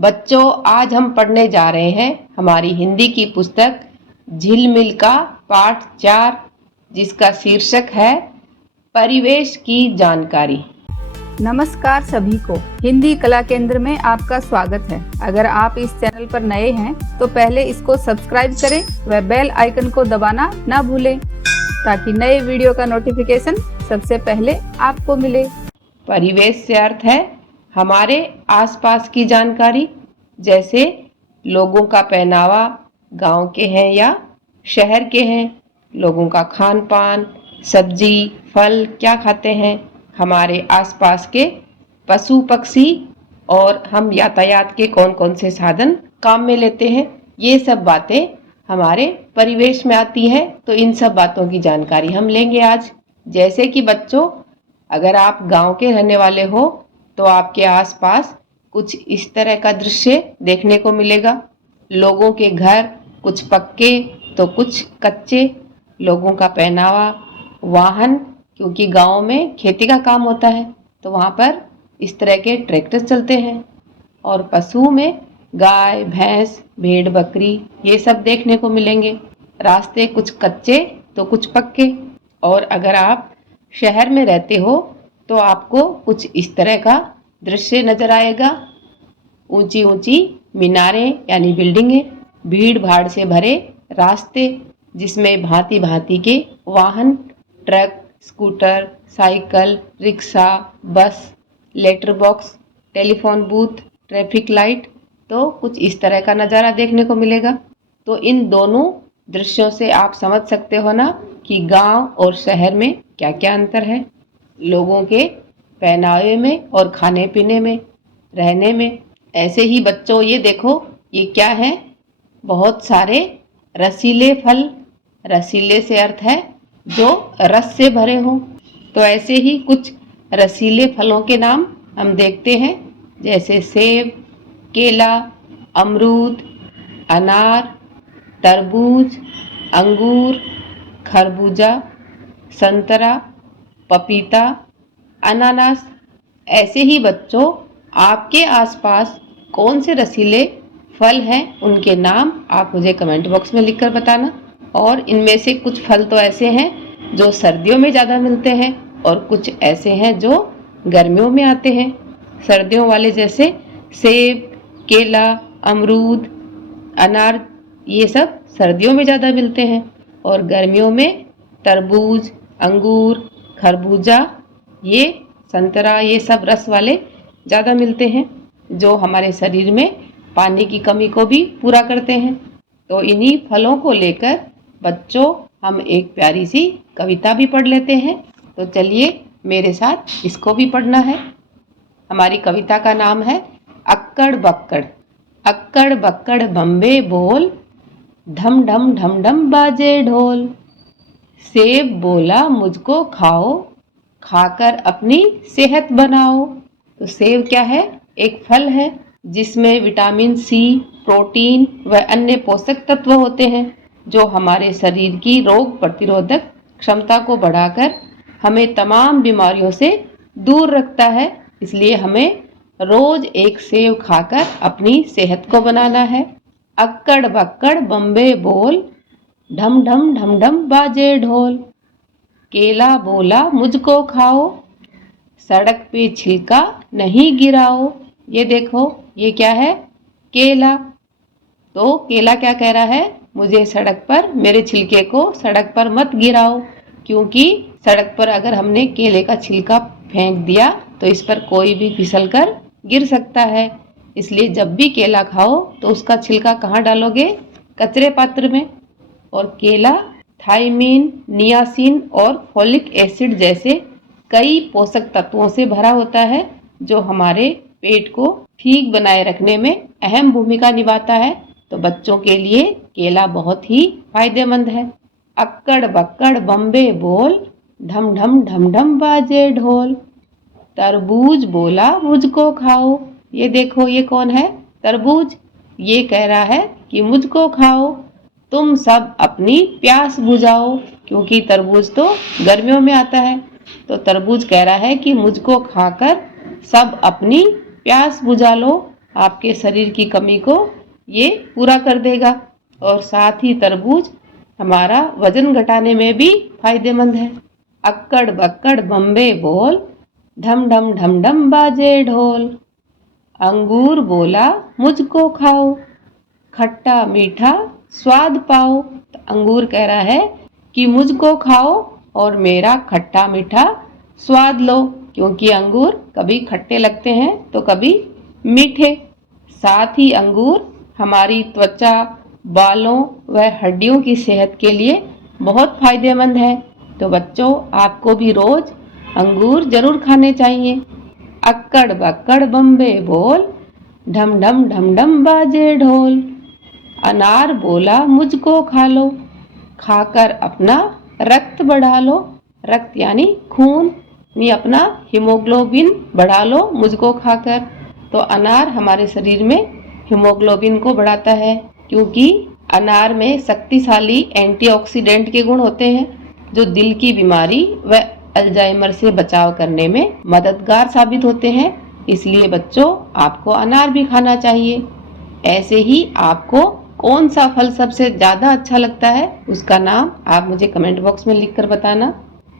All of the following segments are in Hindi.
बच्चों, आज हम पढ़ने जा रहे हैं हमारी हिंदी की पुस्तक झिलमिल का पाठ 4, जिसका शीर्षक है परिवेश की जानकारी। नमस्कार सभी को, हिंदी कला केंद्र में आपका स्वागत है। अगर आप इस चैनल पर नए हैं तो पहले इसको सब्सक्राइब करें व बेल आइकन को दबाना ना भूलें ताकि नए वीडियो का नोटिफिकेशन सबसे पहले आपको मिले। परिवेश से अर्थ है हमारे आसपास की जानकारी, जैसे लोगों का पहनावा गांव के हैं या शहर के हैं, लोगों का खान पान, सब्जी फल क्या खाते हैं, हमारे आसपास के पशु पक्षी और हम यातायात के कौन कौन से साधन काम में लेते हैं, ये सब बातें हमारे परिवेश में आती है। तो इन सब बातों की जानकारी हम लेंगे आज। जैसे कि बच्चों, अगर आप गांव के रहने वाले हो तो आपके आसपास कुछ इस तरह का दृश्य देखने को मिलेगा। लोगों के घर कुछ पक्के तो कुछ कच्चे, लोगों का पहनावा, वाहन, क्योंकि गांव में खेती का काम होता है तो वहाँ पर इस तरह के ट्रैक्टर चलते हैं, और पशु में गाय भैंस भेड़ बकरी ये सब देखने को मिलेंगे। रास्ते कुछ कच्चे तो कुछ पक्के। और अगर आप शहर में रहते हो तो आपको कुछ इस तरह का दृश्य नजर आएगा। ऊंची ऊंची मीनारें यानी बिल्डिंगें, भीड़ भाड़ से भरे रास्ते जिसमें भांति भांति के वाहन, truck, scooter, cycle, rickshaw, bus, letter box, telephone booth, traffic light, तो कुछ इस तरह का नज़ारा देखने को मिलेगा। तो इन दोनों दृश्यों से आप समझ सकते हो ना कि गांव और शहर में क्या क्या अंतर है, लोगों के पहनावे में और खाने पीने में, रहने में। ऐसे ही बच्चों, ये देखो, ये क्या है? बहुत सारे रसीले फल। रसीले से अर्थ है जो रस से भरे हों। तो ऐसे ही कुछ रसीले फलों के नाम हम देखते हैं, जैसे सेब, केला, अमरूद, अनार, तरबूज, अंगूर, खरबूजा, संतरा, पपीता, अनानास। ऐसे ही बच्चों, आपके आसपास कौन से रसीले फल हैं, उनके नाम आप मुझे कमेंट बॉक्स में लिखकर बताना। और इनमें से कुछ फल तो ऐसे हैं जो सर्दियों में ज़्यादा मिलते हैं और कुछ ऐसे हैं जो गर्मियों में आते हैं। सर्दियों वाले जैसे सेब, केला, अमरूद, अनार, ये सब सर्दियों में ज़्यादा मिलते हैं। और गर्मियों में तरबूज, अंगूर, खरबूजा, ये संतरा, ये सब रस वाले ज़्यादा मिलते हैं, जो हमारे शरीर में पानी की कमी को भी पूरा करते हैं। तो इन्हीं फलों को लेकर बच्चों हम एक प्यारी सी कविता भी पढ़ लेते हैं। तो चलिए मेरे साथ इसको भी पढ़ना है। हमारी कविता का नाम है अक्कड़ बक्कड़। अक्कड़ बक्कड़ बम्बे बोल, ढम ढम ढम ढम बाजे ढोल। सेब बोला मुझको खाओ, खाकर अपनी सेहत बनाओ। तो सेब क्या है? एक फल है जिसमें विटामिन सी, प्रोटीन व अन्य पोषक तत्व होते हैं, जो हमारे शरीर की रोग प्रतिरोधक क्षमता को बढ़ाकर हमें तमाम बीमारियों से दूर रखता है। इसलिए हमें रोज एक सेब खाकर अपनी सेहत को बनाना है। अक्कड़ बक्कड़ बम्बे बोल, ढम ढम ढम ढम बाजे ढोल। केला बोला मुझको खाओ, सड़क पे छिलका नहीं गिराओ। ये देखो, ये क्या है? केला। तो केला क्या कह रहा है? मुझे सड़क पर, मेरे छिलके को सड़क पर मत गिराओ, क्योंकि सड़क पर अगर हमने केले का छिलका फेंक दिया तो इस पर कोई भी फिसल कर गिर सकता है। इसलिए जब भी केला खाओ तो उसका छिलका कहाँ डालोगे? कचरे पात्र में। और केला थायमीन, नियासिन और फोलिक एसिड जैसे कई पोषक तत्वों से भरा होता है, जो हमारे पेट को ठीक बनाए रखने में अहम भूमिका निभाता है। तो बच्चों के लिए केला बहुत ही फायदेमंद है। अक्कड़ बक्कड़ बम्बे बोल, ढम ढम ढम ढम बाजे ढोल। तरबूज बोला मुझको खाओ। ये देखो, ये कौन है? तरबूज। ये कह रहा है कि मुझको खाओ, तुम सब अपनी प्यास बुझाओ, क्योंकि तरबूज तो गर्मियों में आता है। तो तरबूज कह रहा है कि मुझको खाकर सब अपनी प्यास बुझा लो। आपके शरीर की कमी को ये पूरा कर देगा। और साथ ही तरबूज हमारा वजन घटाने में भी फायदेमंद है। अक्कड़ बक्कड़ बम्बे बोल, ढम ढम ढम ढम बाजे ढोल। अंगूर बोला मुझको खाओ, खट्टा मीठा स्वाद पाओ। तो अंगूर कह रहा है कि मुझको खाओ और मेरा खट्टा मीठा स्वाद लो, क्योंकि अंगूर कभी खट्टे लगते हैं तो कभी मीठे। साथ ही अंगूर हमारी त्वचा, बालों व हड्डियों की सेहत के लिए बहुत फायदेमंद है। तो बच्चों, आपको भी रोज अंगूर जरूर खाने चाहिए। अक्कड़ बक्कड़ बम्बे बोल, ढम ढम ढम ढम बाजे ढोल। अनार बोला मुझको खा लो, खाकर अपना रक्त बढ़ा लो। रक्त यानी खून, यानी अपना हीमोग्लोबिन बढ़ा लो मुझको खाकर। तो अनार हमारे शरीर में हीमोग्लोबिन को बढ़ाता है, क्योंकि अनार में शक्तिशाली एंटीऑक्सीडेंट के गुण होते हैं, जो दिल की बीमारी व अल्जाइमर से बचाव करने में मददगार साबित होते हैं। इसलिए बच्चों, आपको अनार भी खाना चाहिए। ऐसे ही आपको कौन सा फल सबसे ज्यादा अच्छा लगता है, उसका नाम आप मुझे कमेंट बॉक्स में लिखकर बताना।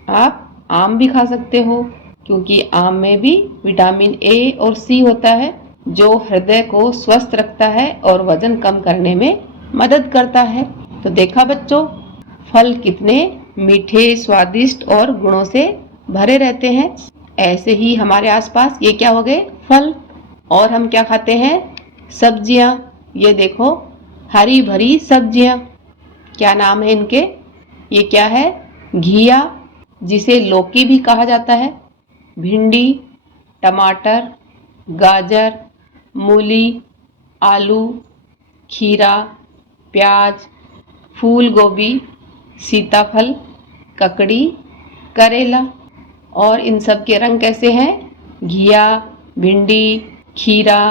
आप आम भी खा सकते हो, क्योंकि आम में भी विटामिन ए और सी होता है, जो हृदय को स्वस्थ रखता है और वजन कम करने में मदद करता है। तो देखा बच्चों, फल कितने मीठे, स्वादिष्ट और गुणों से भरे रहते हैं। ऐसे ही हमारे आसपास ये क्या हो गए, फल। और हम क्या खाते हैं, सब्जियां। ये देखो, हरी भरी सब्जियां, क्या नाम है इनके, ये क्या है, घिया, जिसे लौकी भी कहा जाता है, भिंडी, टमाटर, गाजर, मूली, आलू, खीरा, प्याज, फूल गोभी, सीताफल, ककड़ी, करेला। और इन सब के रंग कैसे हैं, घिया, भिंडी, खीरा,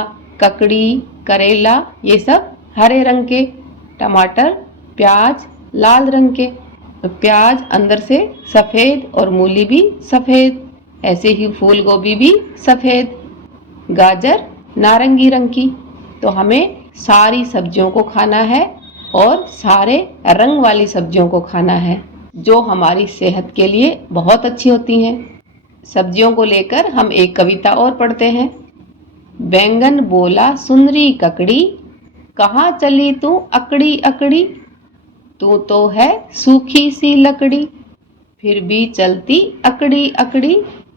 ककड़ी, करेला, ये सब हरे रंग के। टमाटर, प्याज लाल रंग के। तो प्याज अंदर से सफेद और मूली भी सफेद। ऐसे ही फूल गोभी भी सफेद, गाजर नारंगी रंग की। तो हमें सारी सब्जियों को खाना है और सारे रंग वाली सब्जियों को खाना है, जो हमारी सेहत के लिए बहुत अच्छी होती हैं। सब्जियों को लेकर हम एक कविता और पढ़ते हैं। बैंगन बोला सुंदरी ककड़ी, कहाँ चली तू अकड़ी अकड़ी। तू तो है सूखी सी लकड़ी, फिर भी चलती अकड़ी अकड़ी।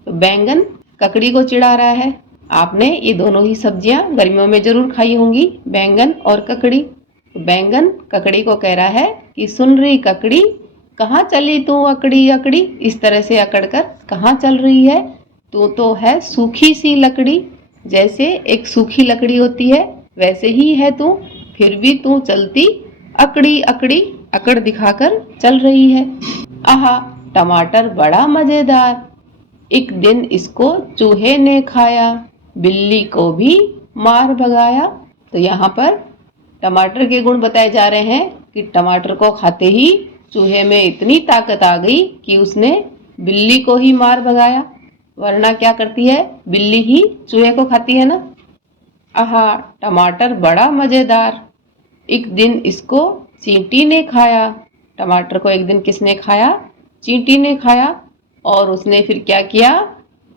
तो बैंगन ककड़ी को चिढ़ा रहा है। आपने ये दोनों ही सब्जियां गर्मियों में जरूर खाई होंगी, बैंगन और ककड़ी। तो बैंगन ककड़ी को कह रहा है कि सुन रही ककड़ी, कहाँ चली तू अकड़ी अकड़ी। इस तरह से अकड़ कर कहाँ चल रही है, तू तो है सूखी सी लकड़ी। जैसे एक सूखी लकड़ी होती है, वैसे ही है तू, फिर भी तू चलती अकड़ी अकड़ी, अकड़ दिखाकर चल रही है। आहा, टमाटर बड़ा मजेदार, एक दिन इसको चूहे ने खाया, बिल्ली को भी मार भगाया। तो यहाँ पर टमाटर के गुण बताए जा रहे हैं कि टमाटर को खाते ही चूहे में इतनी ताकत आ गई कि उसने बिल्ली को ही मार भगाया। वरना क्या करती है, बिल्ली ही चूहे को खाती है ना। आहा, टमाटर बड़ा मजेदार, एक दिन इसको चींटी ने खाया। टमाटर को एक दिन किसने खाया, चींटी ने खाया। और उसने फिर क्या किया,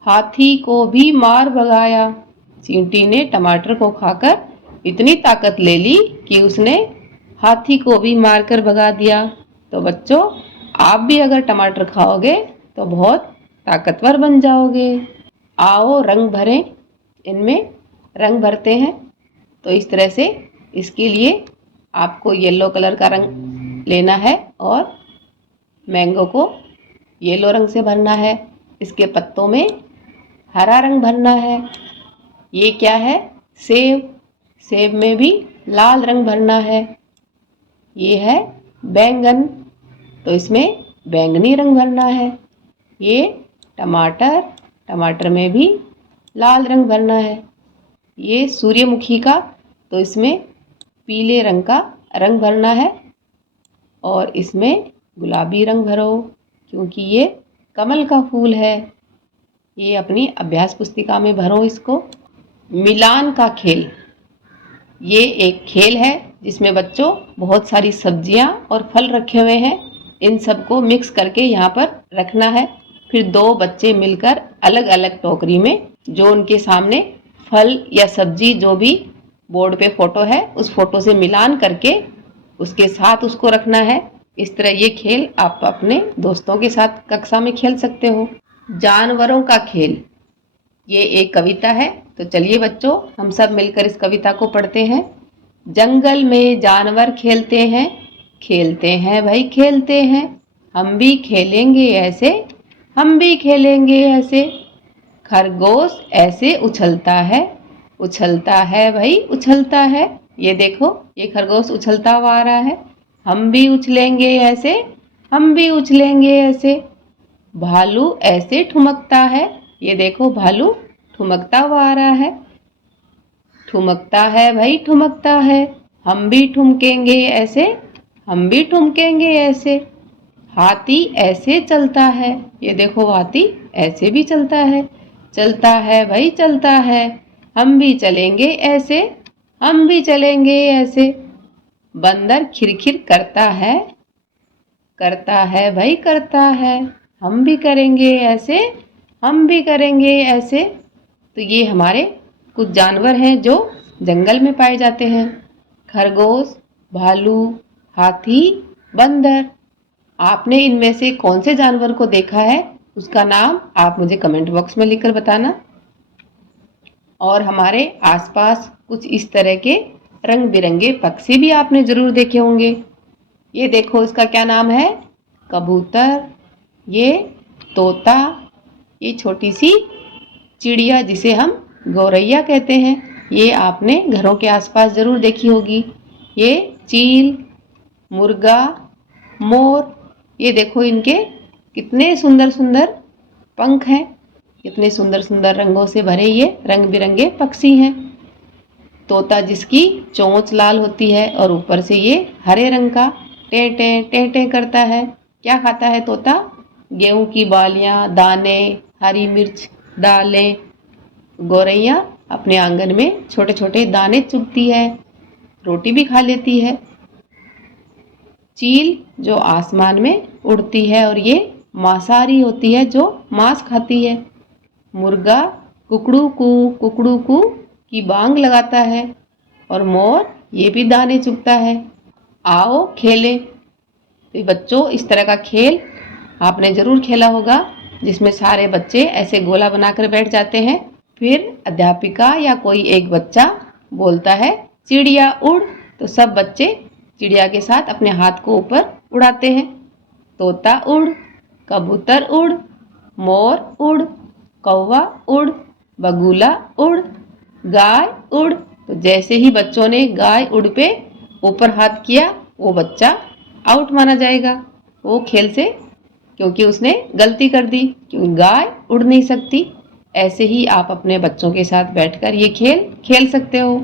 हाथी को भी मार भगाया। चींटी ने टमाटर को खाकर इतनी ताकत ले ली कि उसने हाथी को भी मारकर भगा दिया। तो बच्चों, आप भी अगर टमाटर खाओगे तो बहुत ताकतवर बन जाओगे। आओ रंग भरें, इनमें रंग भरते हैं। तो इस तरह से इसके लिए आपको येलो कलर का रंग लेना है और मैंगो को येलो रंग से भरना है। इसके पत्तों में हरा रंग भरना है। ये क्या है, सेब, सेब में भी लाल रंग भरना है। ये है बैंगन, तो इसमें बैंगनी रंग भरना है। ये टमाटर, टमाटर में भी लाल रंग भरना है। ये सूर्यमुखी का, तो इसमें पीले रंग का रंग भरना है। और इसमें गुलाबी रंग भरो, क्योंकि ये कमल का फूल है। ये अपनी अभ्यास पुस्तिका में भरो इसको। मिलान का खेल, ये एक खेल है जिसमें बच्चों बहुत सारी सब्जियां और फल रखे हुए हैं। इन सबको मिक्स करके यहाँ पर रखना है। फिर दो बच्चे मिलकर अलग अलग टोकरी में जो उनके सामने फल या सब्जी जो भी बोर्ड पे फोटो है उस फोटो से मिलान करके उसके साथ उसको रखना है। इस तरह ये खेल आप अपने दोस्तों के साथ कक्षा में खेल सकते हो। जानवरों का खेल, ये एक कविता है। तो चलिए बच्चों, हम सब मिलकर इस कविता को पढ़ते हैं। जंगल में जानवर खेलते हैं भाई खेलते हैं, हम भी खेलेंगे ऐसे, हम भी खेलेंगे ऐसे। खरगोश ऐसे उछलता है भाई उछलता है। ये देखो, ये खरगोश उछलता हुआ आ रहा है। हम भी उछलेंगे ऐसे, हम भी उछलेंगे ऐसे। भालू ऐसे ठुमकता है। ये देखो, भालू ठुमकता हुआ आ रहा है। ठुमकता है भाई ठुमकता है, हम भी ठुमकेंगे ऐसे, हम भी ठुमकेंगे ऐसे। हाथी ऐसे चलता है। ये देखो, हाथी ऐसे भी चलता है भाई चलता है, हम भी चलेंगे ऐसे, हम भी चलेंगे ऐसे। बंदर खिरखिर करता है भाई करता है, हम भी करेंगे ऐसे, हम भी करेंगे ऐसे। तो ये हमारे कुछ जानवर हैं जो जंगल में पाए जाते हैं। खरगोश, भालू, हाथी, बंदर। आपने इनमें से कौन से जानवर को देखा है, उसका नाम आप मुझे कमेंट बॉक्स में लिखकर बताना। और हमारे आसपास कुछ इस तरह के रंग बिरंगे पक्षी भी आपने जरूर देखे होंगे। ये देखो, इसका क्या नाम है? कबूतर, ये तोता, ये छोटी सी चिड़िया जिसे हम गौरैया कहते हैं, ये आपने घरों के आसपास जरूर देखी होगी। ये चील, मुर्गा, मोर। ये देखो, इनके कितने सुंदर सुंदर पंख हैं, कितने सुंदर सुंदर रंगों से भरे ये रंग बिरंगे पक्षी हैं। तोता जिसकी चोंच लाल होती है और ऊपर से ये हरे रंग का टें टें करता है। क्या खाता है तोता? गेहूं की बालियां, दाने, हरी मिर्च, दालें। गौरैया अपने आंगन में छोटे छोटे दाने चुगती है, रोटी भी खा लेती है। चील जो आसमान में उड़ती है और ये मांसाहारी होती है, जो मांस खाती है। मुर्गा कुकड़ू कू की बांग लगाता है और मोर ये भी दाने चुगता है। आओ खेलें। तो बच्चों, इस तरह का खेल आपने जरूर खेला होगा, जिसमें सारे बच्चे ऐसे गोला बनाकर बैठ जाते हैं। फिर अध्यापिका या कोई एक बच्चा बोलता है चिड़िया उड़, तो सब बच्चे चिड़िया के साथ अपने हाथ को ऊपर उड़ाते हैं। तोता उड़, कबूतर उड़, मोर उड़, कौवा उड़, बगुला उड़, गाय उड़। तो जैसे ही बच्चों ने गाय उड़ पे ऊपर हाथ किया, वो बच्चा आउट माना जाएगा वो खेल से, क्योंकि उसने गलती कर दी, क्योंकि गाय उड़ नहीं सकती। ऐसे ही आप अपने बच्चों के साथ बैठकर ये खेल खेल सकते हो।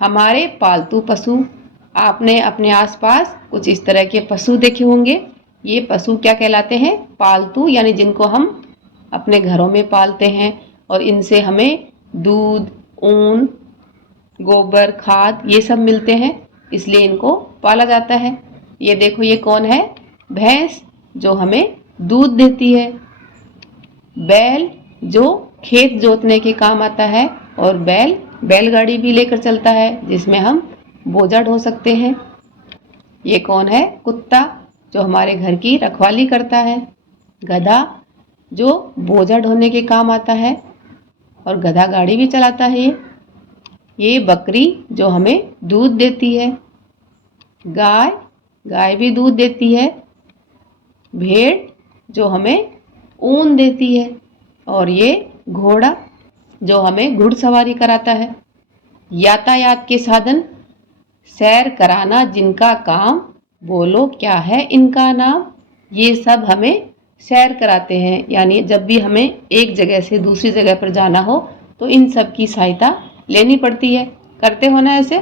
हमारे पालतू पशु, आपने अपने आसपास कुछ इस तरह के पशु देखे होंगे। ये पशु क्या कहलाते हैं? पालतू, यानी जिनको हम अपने घरों में पालते हैं और इनसे हमें दूध, ऊन, गोबर, खाद ये सब मिलते हैं, इसलिए इनको पाला जाता है। ये देखो, ये कौन है? भैंस, जो हमें दूध देती है। बैल, जो खेत जोतने के काम आता है, और बैलगाड़ी भी लेकर चलता है, जिसमें हम बोझा ढो सकते हैं। ये कौन है? कुत्ता, जो हमारे घर की रखवाली करता है। गधा, जो बोझा ढोने के काम आता है और गधा गाड़ी भी चलाता है। ये बकरी, जो हमें दूध देती है। गाय भी दूध देती है। भेड़, जो हमें ऊन देती है। और ये घोड़ा, जो हमें घुड़सवारी कराता है। यातायात के साधन, सैर कराना जिनका काम, बोलो क्या है इनका नाम। ये सब हमें सैर कराते हैं, यानी जब भी हमें एक जगह से दूसरी जगह पर जाना हो तो इन सब की सहायता लेनी पड़ती है। करते हो ना ऐसे?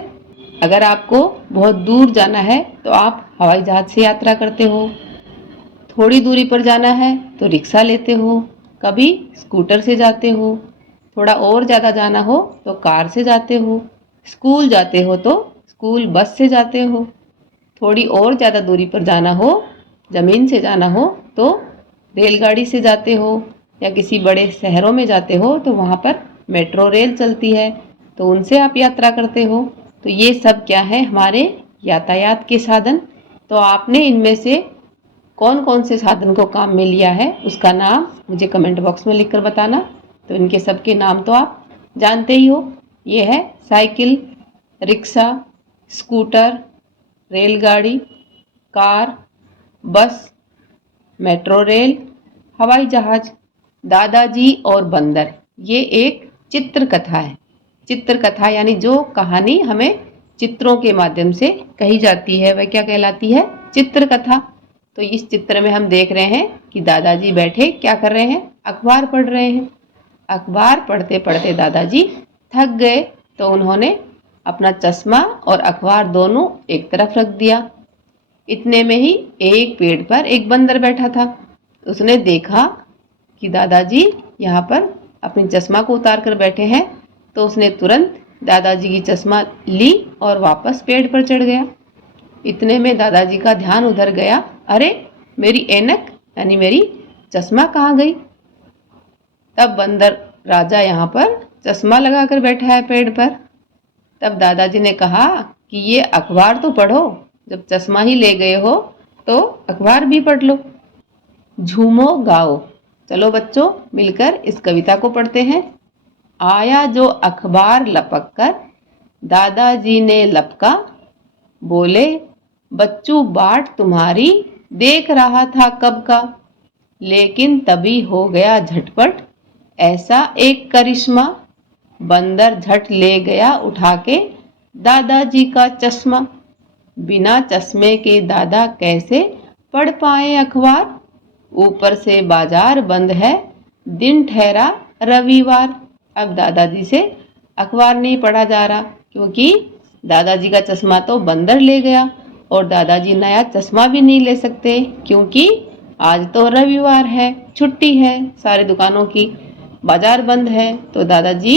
अगर आपको बहुत दूर जाना है तो आप हवाई जहाज से यात्रा करते हो, थोड़ी दूरी पर जाना है तो रिक्शा लेते हो, कभी स्कूटर से जाते हो, थोड़ा और ज़्यादा जाना हो तो कार से जाते हो। स्कूल जाते हो तो स्कूल बस से जाते हो। थोड़ी और ज़्यादा दूरी पर जाना हो, ज़मीन से जाना हो तो रेलगाड़ी से जाते हो, या किसी बड़े शहरों में जाते हो तो वहाँ पर मेट्रो रेल चलती है, तो उनसे आप यात्रा करते हो। तो ये सब क्या है, हमारे यातायात के साधन। तो आपने इनमें से कौन कौन से साधन को काम में लिया है उसका नाम मुझे कमेंट बॉक्स में लिखकर बताना। तो इनके सबके नाम तो आप जानते ही हो। ये है साइकिल, रिक्शा, स्कूटर, रेलगाड़ी, कार, बस, मेट्रो रेल, हवाई जहाज। दादाजी और बंदर ये एक चित्र कथा है। चित्र कथा यानी जो कहानी हमें चित्रों के माध्यम से कही जाती है वह क्या कहलाती है, चित्र कथा। तो इस चित्र में हम देख रहे हैं कि दादाजी बैठे क्या कर रहे हैं, अखबार पढ़ रहे हैं। अखबार पढ़ते पढ़ते दादाजी थक गए तो उन्होंने अपना चश्मा और अखबार दोनों एक तरफ रख दिया। इतने में ही एक पेड़ पर एक बंदर बैठा था। उसने देखा कि दादाजी यहाँ पर अपनी चश्मा को उतार कर बैठे हैं, तो उसने तुरंत दादाजी की चश्मा ली और वापस पेड़ पर चढ़ गया। इतने में दादाजी का ध्यान उधर गया, अरे मेरी ऐनक यानी मेरी चश्मा कहाँ गई। तब बंदर राजा यहाँ पर चश्मा लगाकर बैठा है पेड़ पर। तब दादाजी ने कहा कि ये अखबार तो पढ़ो, जब चश्मा ही ले गए हो तो अखबार भी पढ़ लो। झूमो गाओ। चलो बच्चों मिलकर इस कविता को पढ़ते हैं। आया जो अखबार लपक कर, दादाजी ने लपका, बोले बच्चू बाट तुम्हारी देख रहा था कब का, लेकिन तभी हो गया झटपट ऐसा एक करिश्मा, बंदर झट ले गया उठा के दादाजी का चश्मा। बिना चश्मे के दादा कैसे पढ़ पाए अखबार, ऊपर से बाजार बंद है, दिन ठहरा रविवार। अब दादाजी से अखबार नहीं पढ़ा जा रहा क्योंकि दादाजी का चश्मा तो बंदर ले गया, और दादाजी नया चश्मा भी नहीं ले सकते क्योंकि आज तो रविवार है, छुट्टी है, सारी दुकानों की, बाजार बंद है। तो दादाजी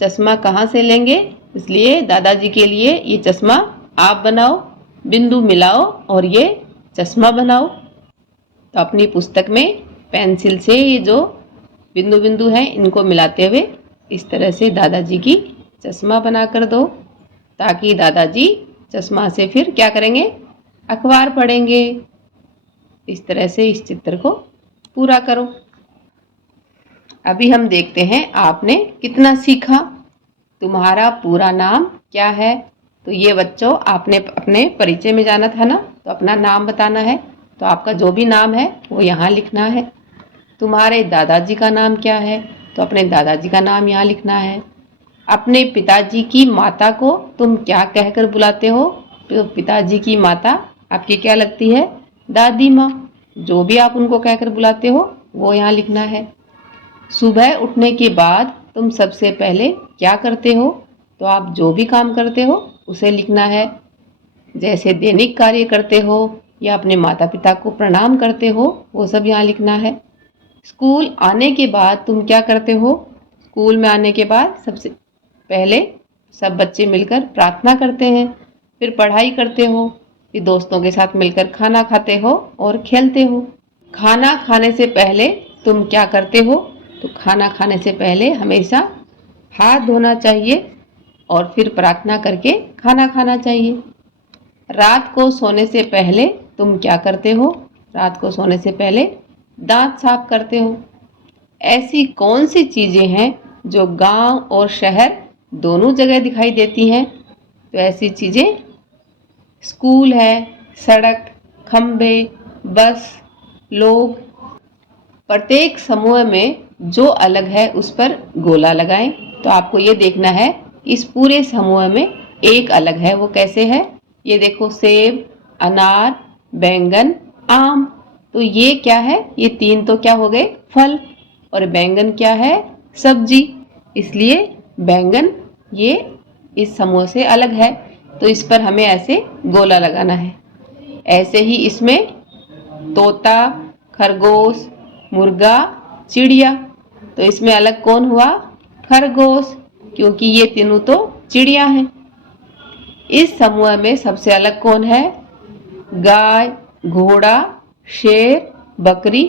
चश्मा कहाँ से लेंगे, इसलिए दादाजी के लिए ये चश्मा आप बनाओ, बिंदु मिलाओ और ये चश्मा बनाओ। तो अपनी पुस्तक में पेंसिल से ये जो बिंदु बिंदु हैं इनको मिलाते हुए इस तरह से दादाजी की चश्मा बना कर दो, ताकि दादाजी चश्मा से फिर क्या करेंगे, अखबार पढ़ेंगे। इस तरह से इस चित्र को पूरा करो। अभी हम देखते हैं आपने कितना सीखा। तुम्हारा पूरा नाम क्या है, तो ये बच्चों आपने अपने परिचय में जाना था ना, तो अपना नाम बताना है। तो आपका जो भी नाम है वो यहाँ लिखना है। तुम्हारे दादाजी का नाम क्या है, तो अपने दादाजी का नाम यहाँ लिखना है। अपने पिताजी की माता को तुम क्या कहकर बुलाते हो, तो पिताजी की माता आपकी क्या लगती है, दादी माँ। जो भी आप उनको कहकर बुलाते हो वो यहाँ लिखना है। सुबह उठने के बाद तुम सबसे पहले क्या करते हो, तो आप जो भी काम करते हो उसे लिखना है। जैसे दैनिक कार्य करते हो या अपने माता पिता को प्रणाम करते हो, वो सब यहाँ लिखना है। स्कूल आने के बाद तुम क्या करते हो, स्कूल में आने के बाद सबसे पहले सब बच्चे मिलकर प्रार्थना करते हैं, फिर पढ़ाई करते हो, फिर दोस्तों के साथ मिलकर खाना खाते हो और खेलते हो। खाना खाने से पहले तुम क्या करते हो, तो खाना खाने से पहले हमेशा हाथ धोना चाहिए और फिर प्रार्थना करके खाना खाना चाहिए। रात को सोने से पहले तुम क्या करते हो, रात को सोने से पहले दांत साफ करते हो। ऐसी कौन सी चीज़ें हैं जो गांव और शहर दोनों जगह दिखाई देती हैं, तो ऐसी चीज़ें स्कूल है, सड़क, खंबे, बस, लोग। प्रत्येक समूह में जो अलग है उस पर गोला लगाएं। तो आपको ये देखना है इस पूरे समूह में एक अलग है, वो कैसे है, ये देखो सेब, अनार, बैंगन, आम। तो ये क्या है, ये तीन तो क्या हो गए, फल, और बैंगन क्या है, सब्जी। इसलिए बैंगन ये इस समूह से अलग है, तो इस पर हमें ऐसे गोला लगाना है। ऐसे ही इसमें तोता, खरगोश, मुर्गा, चिड़िया, तो इसमें अलग कौन हुआ, खरगोश, क्योंकि ये तीनों तो चिड़िया हैं। इस समूह में सबसे अलग कौन है? गाय, घोड़ा, शेर, बकरी।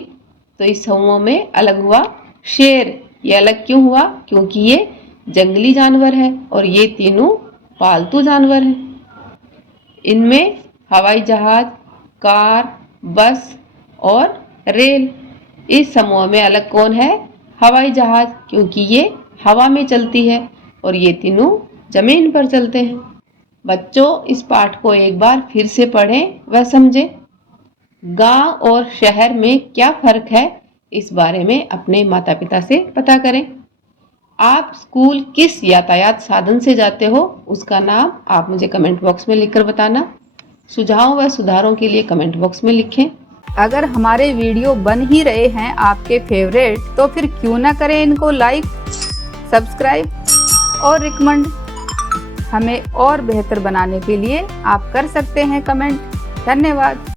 तो इस समूह में अलग हुआ शेर। ये अलग क्यों हुआ? क्योंकि ये जंगली जानवर है और ये तीनों पालतू जानवर हैं। इनमें हवाई जहाज, कार, बस और रेल। इस समूह में अलग कौन है? हवाई जहाज, क्योंकि ये हवा में चलती है और ये तीनों जमीन पर चलते हैं। बच्चों, इस पाठ को एक बार फिर से पढ़ें व समझें। गांव और शहर में क्या फर्क है, इस बारे में अपने माता पिता से पता करें। आप स्कूल किस यातायात साधन से जाते हो, उसका नाम आप मुझे कमेंट बॉक्स में लिखकर बताना। सुझावों व सुधारों के लिए कमेंट बॉक्स में लिखें। अगर हमारे वीडियो बन ही रहे हैं आपके फेवरेट, तो फिर क्यों ना करें इनको लाइक, सब्सक्राइब और रिकमेंड। हमें और बेहतर बनाने के लिए आप कर सकते हैं कमेंट। धन्यवाद।